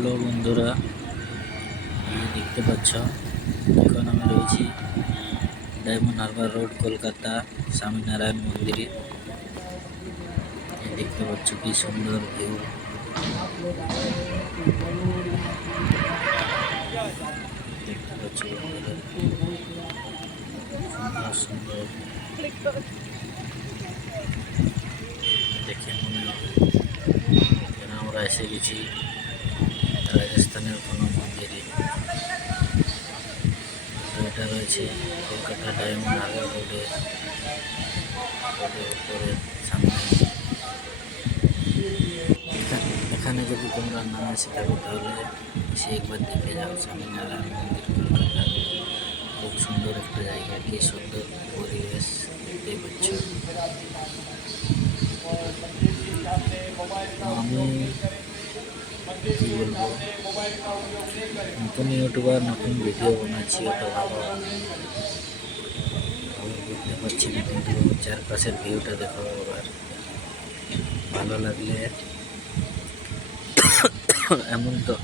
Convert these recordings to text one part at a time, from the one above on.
Hello বন্ধুরা, দেখতে পাচ্ছ এখন আমি রয়েছি ডায়মন্ড হারবার রোড, কলকাতা, স্বামীনারায়ণ মন্দিরে। দেখতে পাচ্ছ কি সুন্দর ভিউ। দেখতে পাচ্ছ বন্ধুরা, সুন্দর সুন্দর দেখে মনে হবে যেন আমরা এসে গেছি রাজস্থানের কোনো মন্দিরে। তো এটা রয়েছে কলকাতা ডায়মন্ড হারবার রোডের উপরে সামনে। এখানে যদি তোমরা না এসে থাকো তাহলে সে একবার দেখে যাও স্বামীনারায়ণ মন্দির, কলকাতা। খুব সুন্দর একটা জায়গা, কি সুন্দর পরিবেশ দেখতে পাচ্ছ। আমি কি বলবো, নতুন ইউটিউবার নতুন ভিডিও বানাচ্ছি, ওটা ভালো বুঝতে পারছি না, কিন্তু চারপাশের ভিউটা দেখো। আবার ভালো লাগলে এমন তো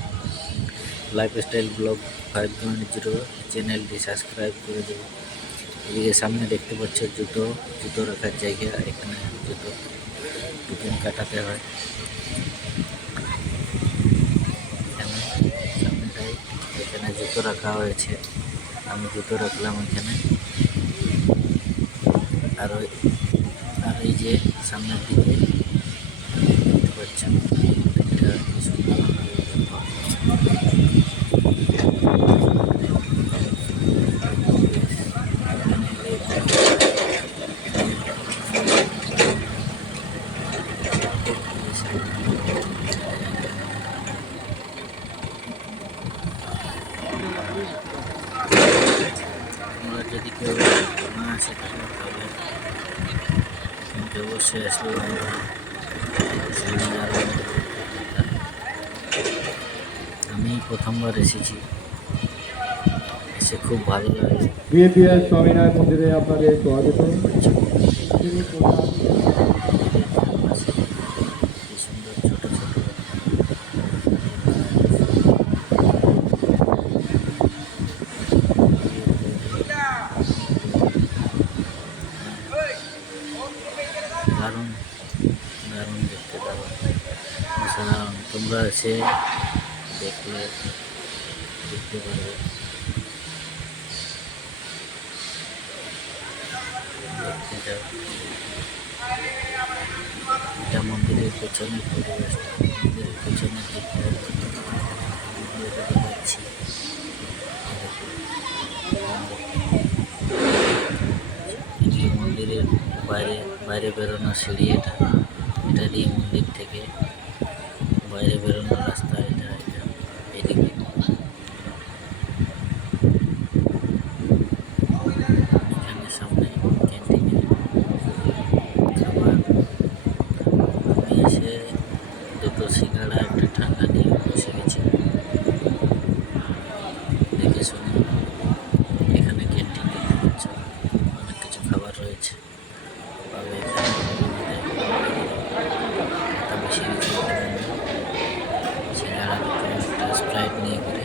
লাইফস্টাইল ব্লগ 5.0 চ্যানেলটি সাবস্ক্রাইব করে দেবো। এদিকে সামনে দেখতে পাচ্ছ জুতো রাখার জায়গা। এখানে জুতো কাটাতে হয়। এখানে জুতো রাখা হয়েছে, আমি জুতো রাখলাম এখানে। আর এই যে সামনের দিকে দেখতে পাচ্ছ মন্দিরটা কি সুন্দর। তোমরা যদি কেউ না আসে থাকো তাহলে কিন্তু অবশ্যই আসলে আমি প্রথমবার এসেছি, এসে খুব ভালো লাগে। বিএপিএস স্বামীনারায়ণ মন্দিরে আপনাদের স্বাগত। সুন্দর ছোট ছোট দারুণ দারুণ দেখতে, দারুণ অসাধারণ। তোমরা এসে দেখতে পারবে। দেখতে যাও, এটা মন্দিরের পেছনের পরিবেশটা। মন্দিরের পেছনের দিকটা দেখাচ্ছি। মন্দিরের বাইরে বেরোনোর সিঁড়ি, এটা দিয়ে মন্দির থেকে বাইরে বেরোনোর রাস্তা। এটা এদিকে এখানে সামনে ক্যান্টিনে খাবার। আমি এসে দুটো সিঙ্গাড়া একটা ঠান্ডা নিয়ে বসে গেছি দেখে শুনে। এখানে ক্যান্টিন দেখতে পাচ্ছ, অনেক কিছু খাবার রয়েছে। তবে এখানে বেশি কিছু সিঙ্গাড়া দুটো, একটা স্প্রাইট নিয়ে করে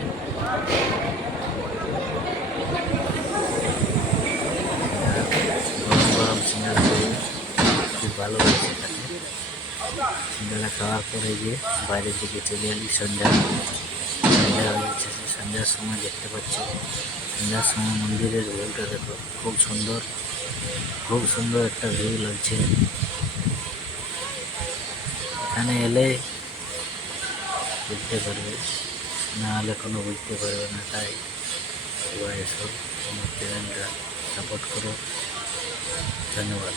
গরম গরম সিঙ্গাড়া খেয়ে খুব ভালো হয়েছে। এখানে সিঙ্গাড়া খাওয়ার পরে গিয়ে বাইরের দিকে চলে এলি। সন্ধ্যা হয়ে গেছে। সন্ধ্যার সময় দেখতে পাচ্ছ, সন্ধ্যার সময় মন্দিরের ভিউটা দেখো, খুব সুন্দর একটা ভিউ লাগছে। এখানে এলে বুঝতে পারবে, না হলে কোনো বুঝতে পারবে না। তাই সবাই এসো, আমার চ্যানেলটা সাপোর্ট করো। ধন্যবাদ।